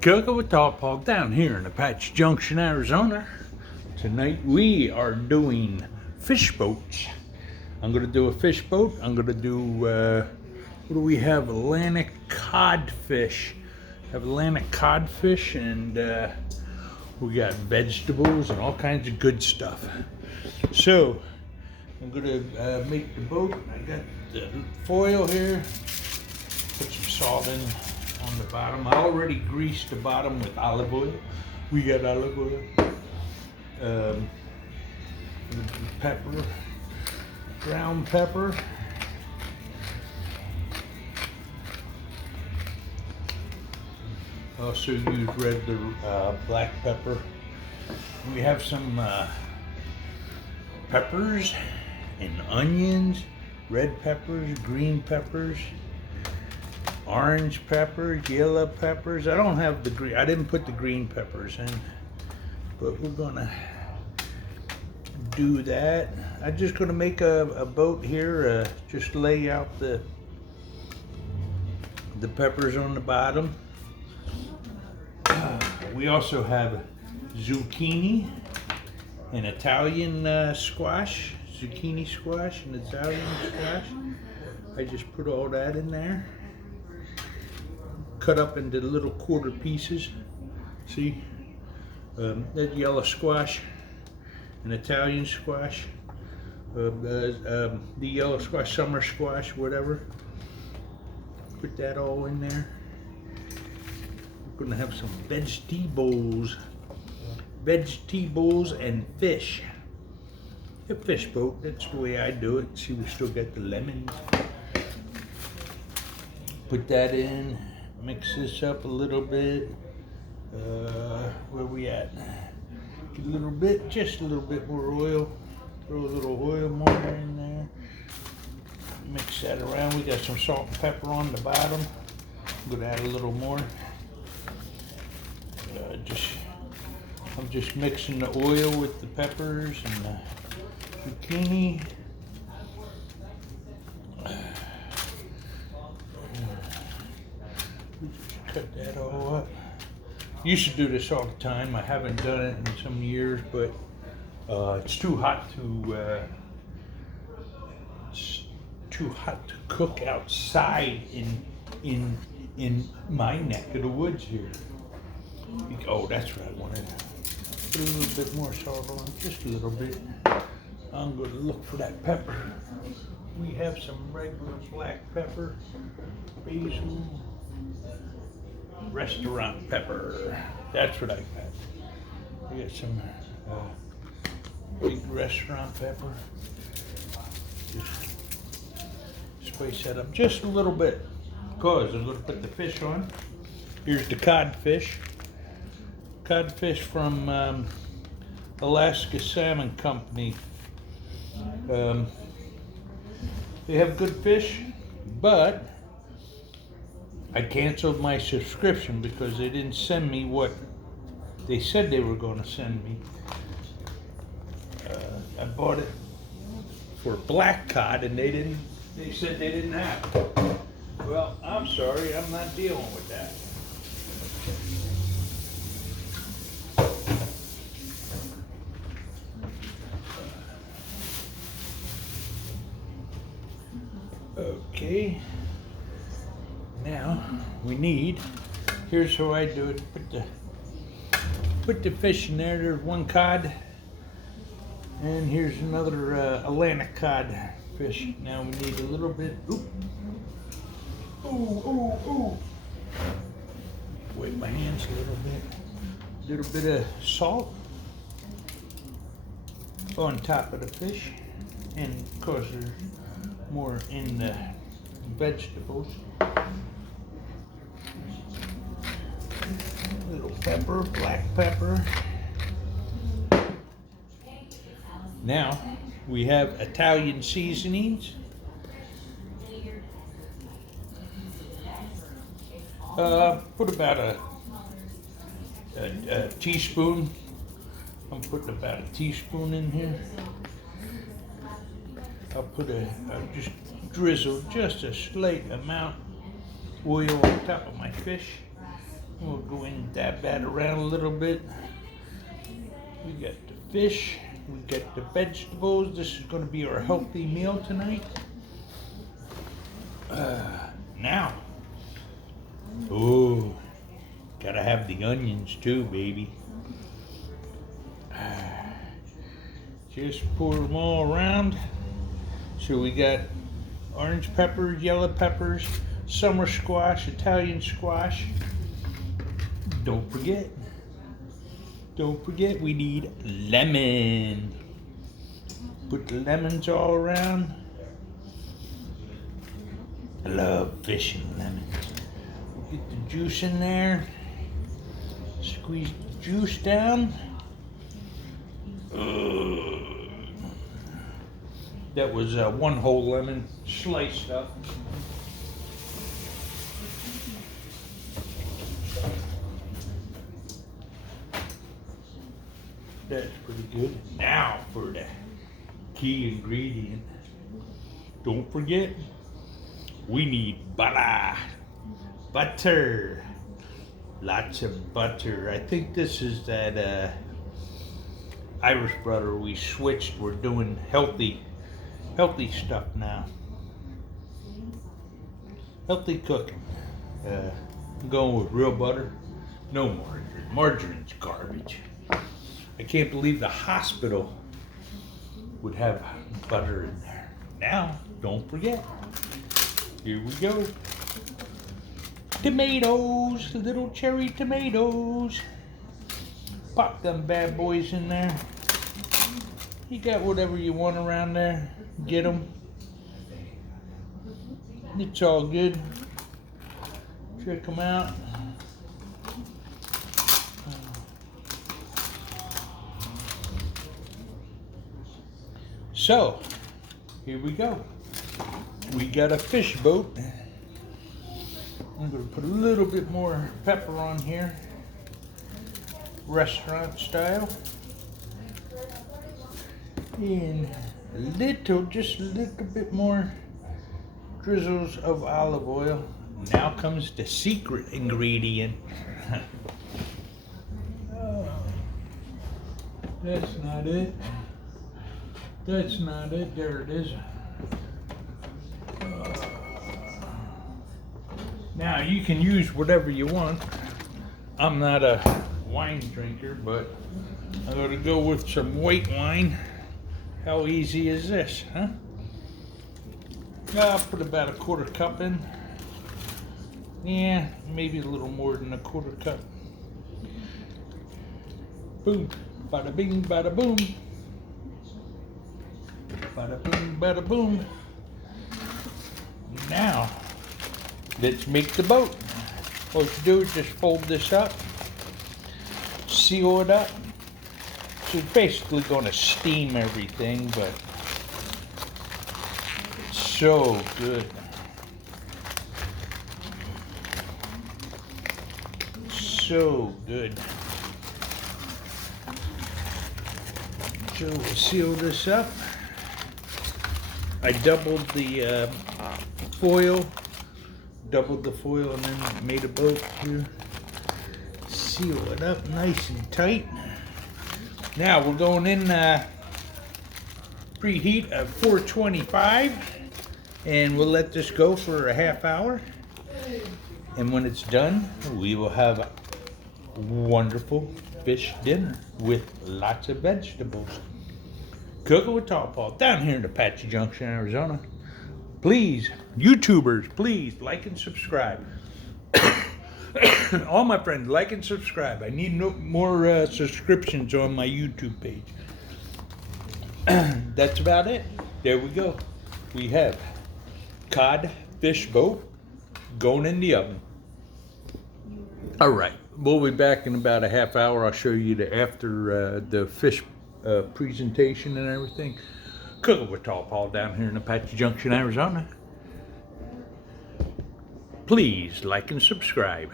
Cooking with Top Hog down here in Apache Junction, Arizona. Tonight we are doing fish boats. I'm going to do a fish boat. I'm going to do, what do we have? Atlantic codfish. Have Atlantic codfish, and we got vegetables and all kinds of good stuff. So I'm going to make the boat. I got the foil here. Put some salt in on the bottom. I already greased the bottom with olive oil. We got olive oil. Pepper, ground pepper. Also use regular black pepper. We have some peppers and onions, red peppers, green peppers, orange peppers, yellow peppers. I don't have the green, I didn't put the green peppers in, but we're gonna do that. I'm just gonna make a boat here, just lay out the peppers on the bottom. We also have zucchini and Italian squash, zucchini squash and Italian squash. I just put all that in there. Cut up into little quarter pieces. See, that yellow squash, an Italian squash, the yellow squash, summer squash, whatever. Put that all in there. We're gonna have some vegetables and fish. A fish boat, that's the way I do it. See, we still got the lemons. Put that in. Mix this up a little bit. Where we at? Get a little bit, just a little bit more oil. Throw a little oil more in there. Mix that around. We got some salt and pepper on the bottom. I'm gonna add a little more. I'm just mixing the oil with the peppers and the zucchini. Cut that all up. Used to do this all the time. I haven't done it in some years, but it's too hot to cook outside in my neck of the woods here. Oh, that's what I wanted. Put a little bit more salt on, just a little bit. I'm going to look for that pepper. We have some regular black pepper, basil, restaurant pepper. That's what I got. I got some big restaurant pepper. Just spice that up just a little bit, because I'm going to put the fish on. Here's the codfish. Codfish from Alaska Salmon Company. They have good fish, but I canceled my subscription because they didn't send me what they said they were going to send me. I bought it for black cod, and they said they didn't have it. Well, I'm sorry, I'm not dealing with that. Okay, now we need, here's how I do it. Put the fish in there. There's one cod, and here's another Atlantic cod fish. Now we need a little bit, wet my hands a little bit of salt on top of the fish, and of course there's more in the vegetables. Little pepper, black pepper. Now we have Italian seasonings. Put about a teaspoon. I'm putting about a teaspoon in here. I'll just drizzle just a slight amount oil on top of my fish. We'll go in and dab that around a little bit. We got the fish, we got the vegetables. This is going to be our healthy meal tonight. Now, oh, gotta have the onions too, baby. Just pour them all around. So we got orange peppers, yellow peppers, summer squash, Italian squash. Don't forget, we need lemon. Put the lemons all around. I love fish and lemons. Get the juice in there. Squeeze the juice down. That was one whole lemon sliced up. That's pretty good. Now for the key ingredient. Don't forget, we need butter. Butter. Lots of butter. I think this is that Irish butter we switched. We're doing healthy stuff now. Healthy cooking. I'm going with real butter. No margarine. Margarine's garbage. I can't believe the hospital would have butter in there. Now, don't forget. Here we go. Tomatoes, little cherry tomatoes. Pop them bad boys in there. You got whatever you want around there. Get them. It's all good. Check them out. So, here we go. We got a fish boat. I'm going to put a little bit more pepper on here. Restaurant style. And just a little bit more drizzles of olive oil. Now comes the secret ingredient. Oh, that's not it. That's not it. There it is. Now you can use whatever you want. I'm not a wine drinker, but I'm going to go with some white wine. How easy is this, huh? I'll put about a quarter cup in. Yeah, maybe a little more than a quarter cup. Boom. Bada bing, bada boom. Bada boom, bada boom. Now, let's make the boat. What you do is just fold this up, seal it up. So it's basically going to steam everything, but it's so good. So good. So we'll seal this up. I doubled the foil, and then made a boat to seal it up nice and tight. Now we're going in preheat at 425, and we'll let this go for a half hour. And when it's done, we will have a wonderful fish dinner with lots of vegetables. Cooking with Tall Paul down here in Apache Junction, Arizona. Please, YouTubers, please like and subscribe. All my friends, like and subscribe. I need more subscriptions on my YouTube page. That's about it. There we go. We have cod fish boat going in the oven. All right, we'll be back in about a half hour. I'll show you after the fish presentation and everything. Cooking with Tall Paul down here in Apache Junction, Arizona. Please like and subscribe.